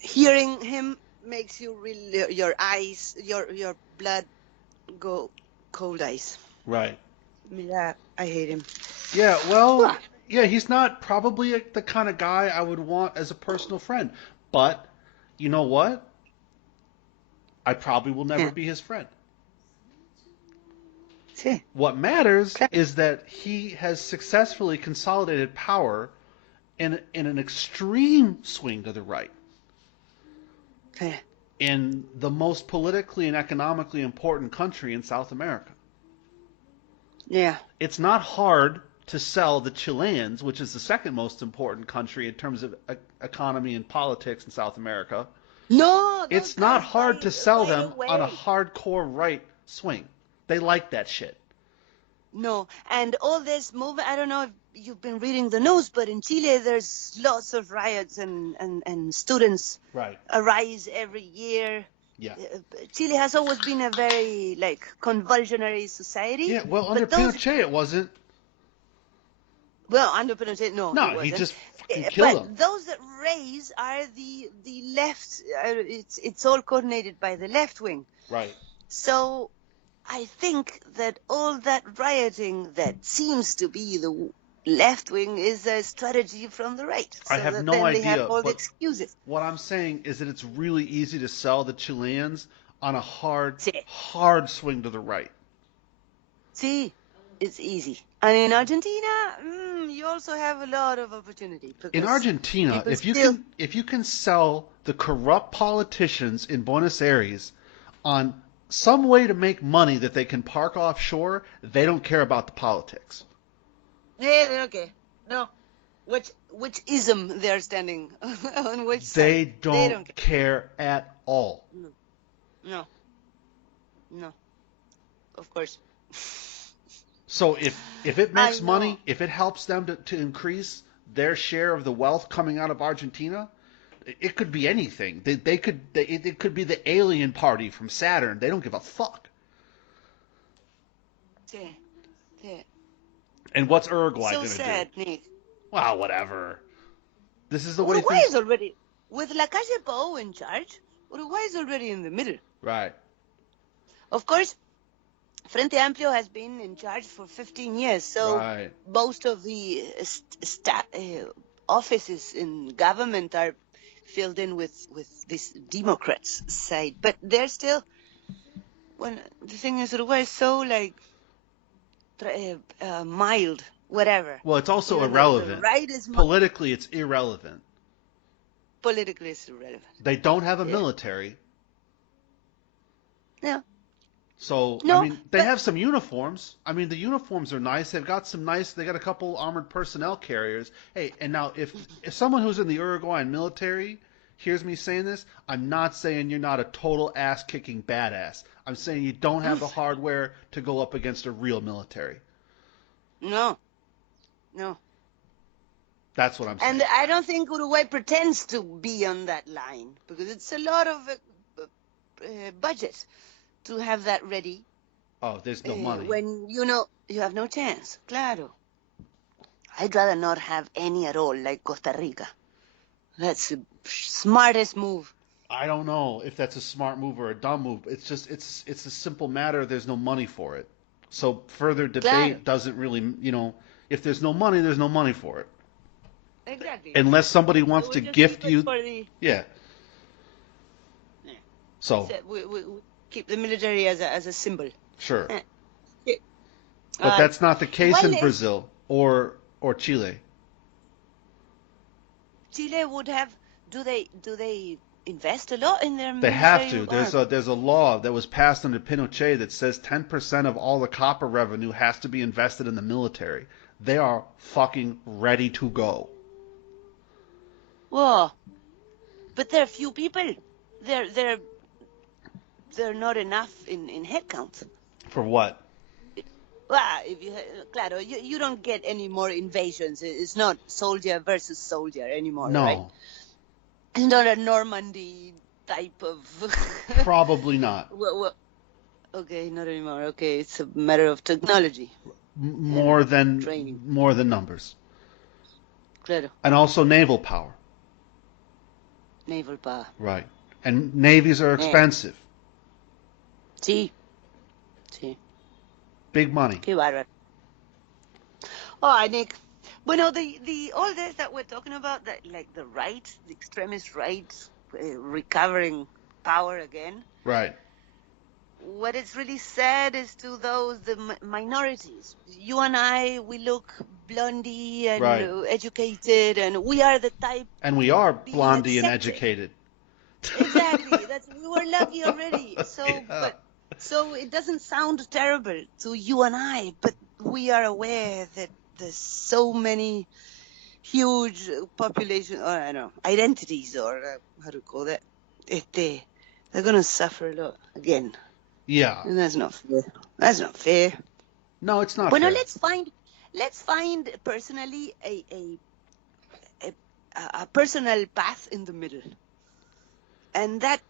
hearing him makes you really, your eyes, your blood go cold ice. Right. Yeah, I hate him. Yeah, well, he's not probably the kind of guy I would want as a personal friend. But, you know what? I probably will never be his friend. Sí. What matters is that he has successfully consolidated power in an extreme swing to the right. In the most politically and economically important country in South America. Yeah. It's not hard to sell the Chileans, which is the second most important country in terms of economy and politics in South America. No, it's not hard to sell them on a hardcore right swing. They like that shit. No, and all this movement, I don't know if you've been reading the news, but in Chile there's lots of riots and students arise every year. Yeah. Chile has always been a very, convulsionary society. Yeah, well, under Pinochet it wasn't. Well, under Pinochet, no. No, he just fucking killed them. But those that raise are the left. It's all coordinated by the left wing. Right. So I think that all that rioting that seems to be the left wing is a strategy from the right. So I have no then idea. They have all the excuses. What I'm saying is that it's really easy to sell the Chileans on a hard swing to the right. See, it's easy. And in Argentina, you also have a lot of opportunity In because Argentina, people still. if you can sell the corrupt politicians in Buenos Aires on some way to make money that they can park offshore, they don't care about the politics. Yeah, okay. No. Which ism they're standing on which side? They They don't don't care. care at all. No. No. No. Of course. So if it I makes know. money, if it helps them to increase their share of the wealth coming out of Argentina, it could be anything. It could be the alien party from Saturn. They don't give a fuck. Yeah. Yeah. And what's Uruguay So gonna do? sad, Nick. Well, whatever. This is the way Uruguay things. is already with La Calle Pou in charge. Uruguay is already in the middle. Right. Of course, Frente Amplio has been in charge for 15 years, so Right. most of the offices in government are filled in with this Democrats side. But they're still, when the thing is, Uruguay is so like mild, whatever. Well, it's also Even the irrelevant. right is Politically, it's irrelevant. politically it's irrelevant. They don't have a Yeah. military. No. So, I No, mean, they but have some uniforms. I mean, the uniforms are nice. They've got some nice, they got a couple armored personnel carriers. Hey, and now if someone who's in the Uruguayan military hears me saying this, I'm not saying you're not a total ass-kicking badass. I'm saying you don't have the hardware to go up against a real military. no. That's what I'm saying. And I don't think Uruguay pretends to be on that line because it's a lot of budget to have that ready. Oh, there's no money. When you have no chance. Claro. I'd rather not have any at all, like Costa Rica. That's the smartest move. I don't know if that's a smart move or a dumb move. It's just it's a simple matter. There's no money for it. So further debate doesn't really, if there's no money, there's no money for it. Exactly. Unless somebody wants to gift you. Yeah. So. We keep the military as a symbol. Sure. Yeah. But that's not the case in Brazil or Chile. Chile would have. Do they invest a lot in their They have to. military? There's a law that was passed under Pinochet that says 10% of all the copper revenue has to be invested in the military. They are fucking ready to go. Whoa. But there are few people. They're not enough in headcount. For what? Well, claro, you don't get any more invasions. It's not soldier versus soldier anymore, No. right? It's not a Normandy type of. Probably not. Well, okay, not anymore. Okay, it's a matter of technology. More than training. More than numbers. Claro. And also naval power. Naval power. Right. And navies are expensive. Sí. Big money. Qué bárbaro. All right, Nick. Bueno, the all this that we're talking about, that like the right, the extremist right, recovering power again. Right. What is really sad is to those the minorities. You and I, we look blondie and educated, and we are the type. And we are blondie and educated. Exactly. We were lucky already. So, Yeah. So it doesn't sound terrible to you and I, but we are aware that there's so many huge population, or I don't know, identities, or how to call that. They're gonna suffer a lot again. Yeah. And that's not fair. That's not fair. No, it's not fair. fair. Let's find personally a personal path in the middle, and that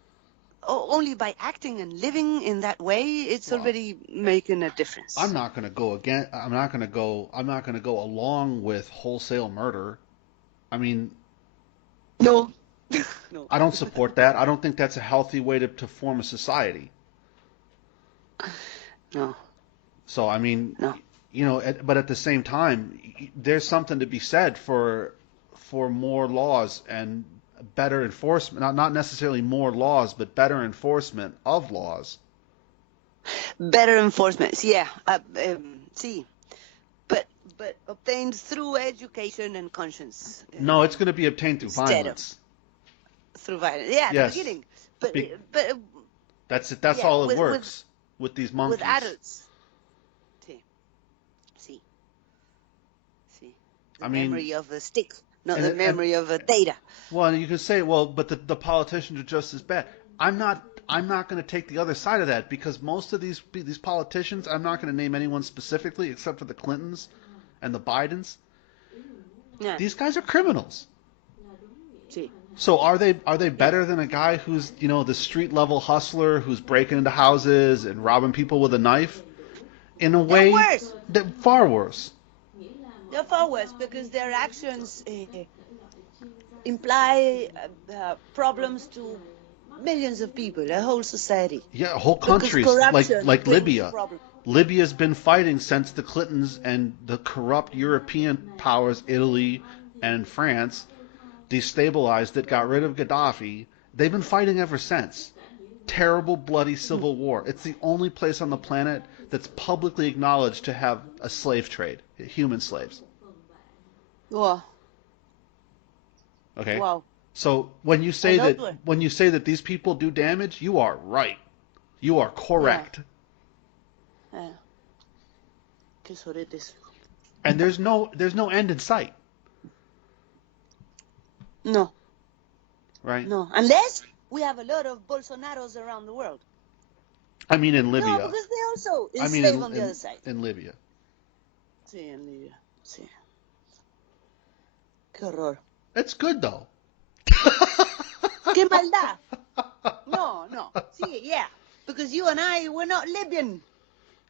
only by acting and living in that way, it's already making a difference. I'm not going to go again. I'm not going to go along with wholesale murder. I mean, no. I don't support that. I don't think that's a healthy way to form a society. No. So I mean, no. But at the same time, there's something to be said for more laws and better enforcement. Not necessarily more laws, but better enforcement of laws. Better enforcement, yeah. Sí. But obtained through education and conscience. No, it's going to be obtained through Instead of violence. through violence. Yeah, at the Yes. beginning. But Be- but That's it. That's yeah, all it works with these with monkeys. adults. See, see, see. The I mean, memory of a stick, not and the it- memory of a data. well, you can say, well, but the politicians are just as bad. I'm not going to take the other side of that because most of these politicians, I'm not going to name anyone specifically except for the Clintons and the Bidens. Yeah. These guys are criminals. See. So are they better than a guy who's, the street level hustler who's breaking into houses and robbing people with a knife? In a way, They're worse. They're far worse. They're far worse because their actions imply problems to millions of people, a whole society. Yeah, whole countries like brings Libya. problem. Libya's been fighting since the Clintons and the corrupt European powers, Italy and France, destabilized it, got rid of Gaddafi. They've been fighting ever since. Terrible, bloody civil war. It's the only place on the planet that's publicly acknowledged to have a slave trade, human slaves. Wow. Okay. Wow. So when you say that these people do damage, you are right. You are correct. Yeah. Qué soretes. And there's no end in sight. No. Right? No. Unless we have a lot of Bolsonaros around the world. I mean in Libya. No, because they also enslave on the other side. In Libya. Sí, en Libia. Sí. Qué horror. It's good though. Qué maldad. No. Sí, yeah. Because you and I, we're not Libyan.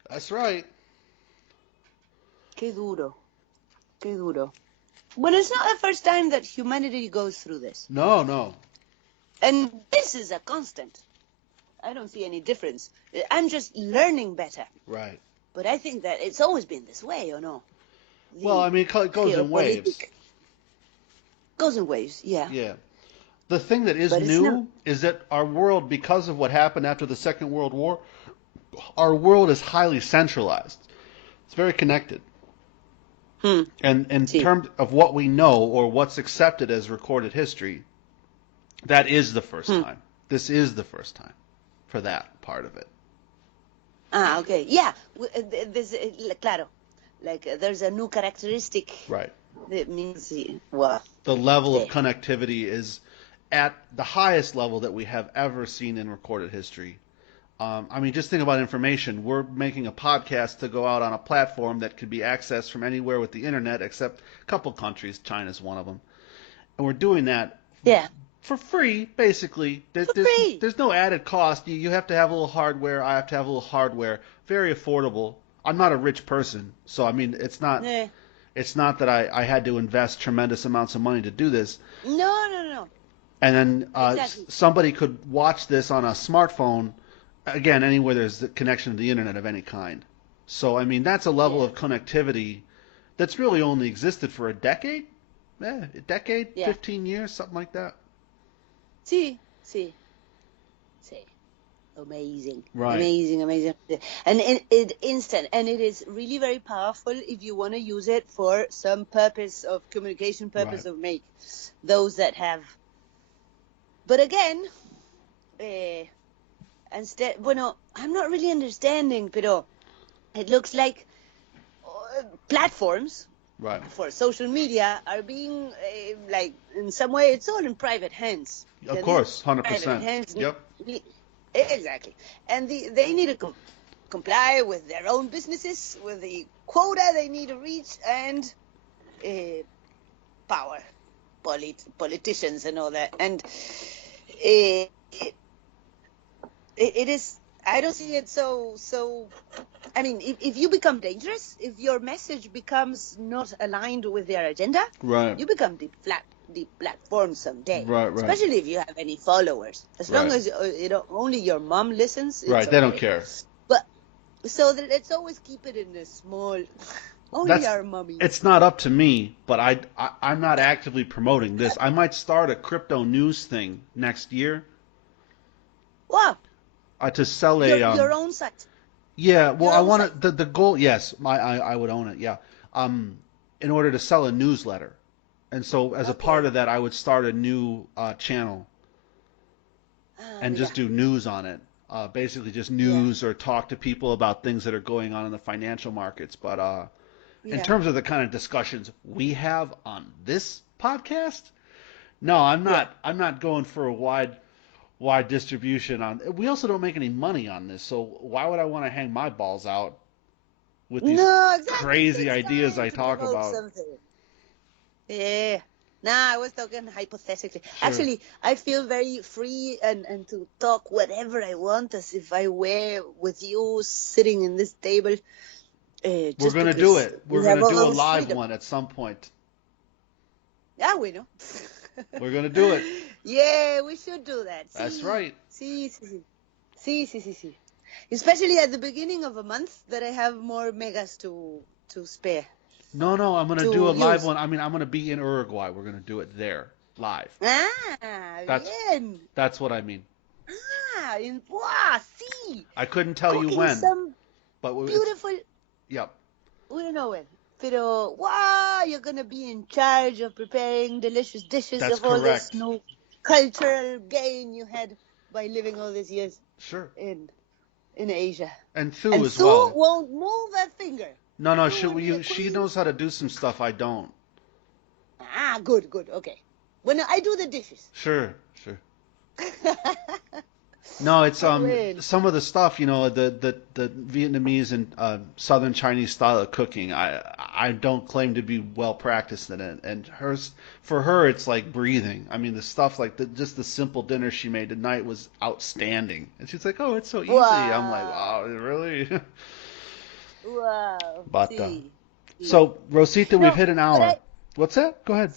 That's right. Qué duro. Qué duro. Well, it's not the first time that humanity goes through this. No. And this is a constant. I don't see any difference. I'm just learning better. Right. But I think that it's always been this way, or no? Well, I mean, it goes in waves. Goes in waves, yeah. Yeah. The thing that is new is that our world, because of what happened after the Second World War, our world is highly centralized. It's very connected. And in terms of what we know or what's accepted as recorded history, that is the first time. This is the first time for that part of it. Ah, okay. Yeah. Claro. Like, there's a new characteristic. Right. That means, well. The level of connectivity is at the highest level that we have ever seen in recorded history. I mean, just think about information. We're making a podcast to go out on a platform that could be accessed from anywhere with the internet, except a couple countries. China's one of them. And we're doing that for free, basically. There's no added cost. You have to have a little hardware. I have to have a little hardware. Very affordable. I'm not a rich person, so I mean, it's not that I had to invest tremendous amounts of money to do this. No. And then Exactly. somebody could watch this on a smartphone, again, anywhere there's a connection to the internet of any kind. So, I mean, that's a level of connectivity that's really only existed for a decade? A decade, 15 years, something like that. Sí. Amazing. Right. Amazing. And it instant. And it is really very powerful if you want to use it for some purpose of communication, purpose of make those that have. But again, I'm not really understanding, pero it looks like platforms for social media are being, like, in some way, it's all in private hands. Of course, 100%. Private hands. Yep. Exactly. And they need to comply with their own businesses, with the quota they need to reach, and power, politicians and all that. And it is, I don't see it so. I mean, if you become dangerous, if your message becomes not aligned with their agenda, you become deplatformed someday. Right. Especially if you have any followers. As long as only your mom listens. Right, they don't care. But so that let's always keep it in a small. Only our mummies. It's not up to me, but I'm not actively promoting this. I might start a crypto news thing next year. Wow. To sell your own site. Yeah, well, I want the goal. Yes, I would own it. Yeah. in order to sell a newsletter. And so as a part of that, I would start a new channel and just do news on it. Basically just news or talk to people about things that are going on in the financial markets. But in terms of the kind of discussions we have on this podcast, no, I'm not going for a wide distribution on. We also don't make any money on this, so why would I want to hang my balls out with these crazy ideas I talk about? Yeah. Nah, I was talking hypothetically. Sure. Actually, I feel very free and to talk whatever I want, as if I were with you sitting in this table. We're going to do it. We're going to do a live one at some point. Yeah, we know. We're going to do it. Yeah, we should do that. That's right. Sí. Especially at the beginning of a month that I have more megas to spare. No, I'm going to do a live one. I mean, I'm going to be in Uruguay. We're going to do it there, live. Bien. That's what I mean. Sí. I couldn't tell you when. But beautiful. Yep. We don't know when. Pero, you're going to be in charge of preparing delicious dishes. That's of all correct. This new cultural gain you had by living all these years. Sure. In Asia. And Sue as well. Sue won't move a finger. No, she knows how to do some stuff I don't. Good, okay. When I do the dishes. Sure. No, it's some of the stuff, the Vietnamese and Southern Chinese style of cooking. I don't claim to be well practiced in it, and for her it's like breathing. I mean, the stuff like just the simple dinner she made tonight was outstanding, and she's like, "Oh, it's so easy." Wow. I'm like, "Wow, really?" Wow. But so Rosita, we've hit an hour. What's that? Go ahead.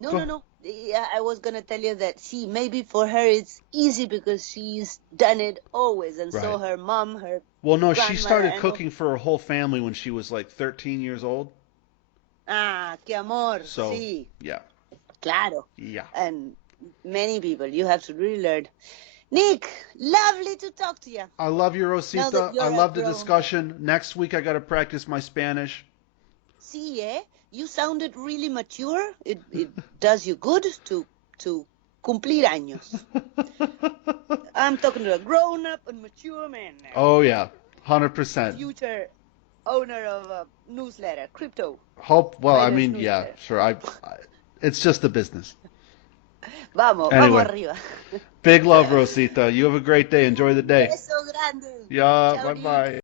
No. Yeah, I was gonna tell you that maybe for her it's easy because she's done it always, and so her mom, she started cooking for her whole family when she was like 13 years old. Qué amor. So, yeah. Claro. Yeah. And many people, you have to really learn. Nick, lovely to talk to you. I love you, Rosita. I love the discussion. Next week I got to practice my Spanish. Sí, you sounded really mature. It does you good to cumplir años. I'm talking to a grown-up and mature man now. Oh, yeah. 100%. Future owner of a newsletter, crypto. Yeah, sure. It's just a business. Vamos arriba. Big love, Rosita. You have a great day. Enjoy the day. Beso grande. Yeah, bye-bye.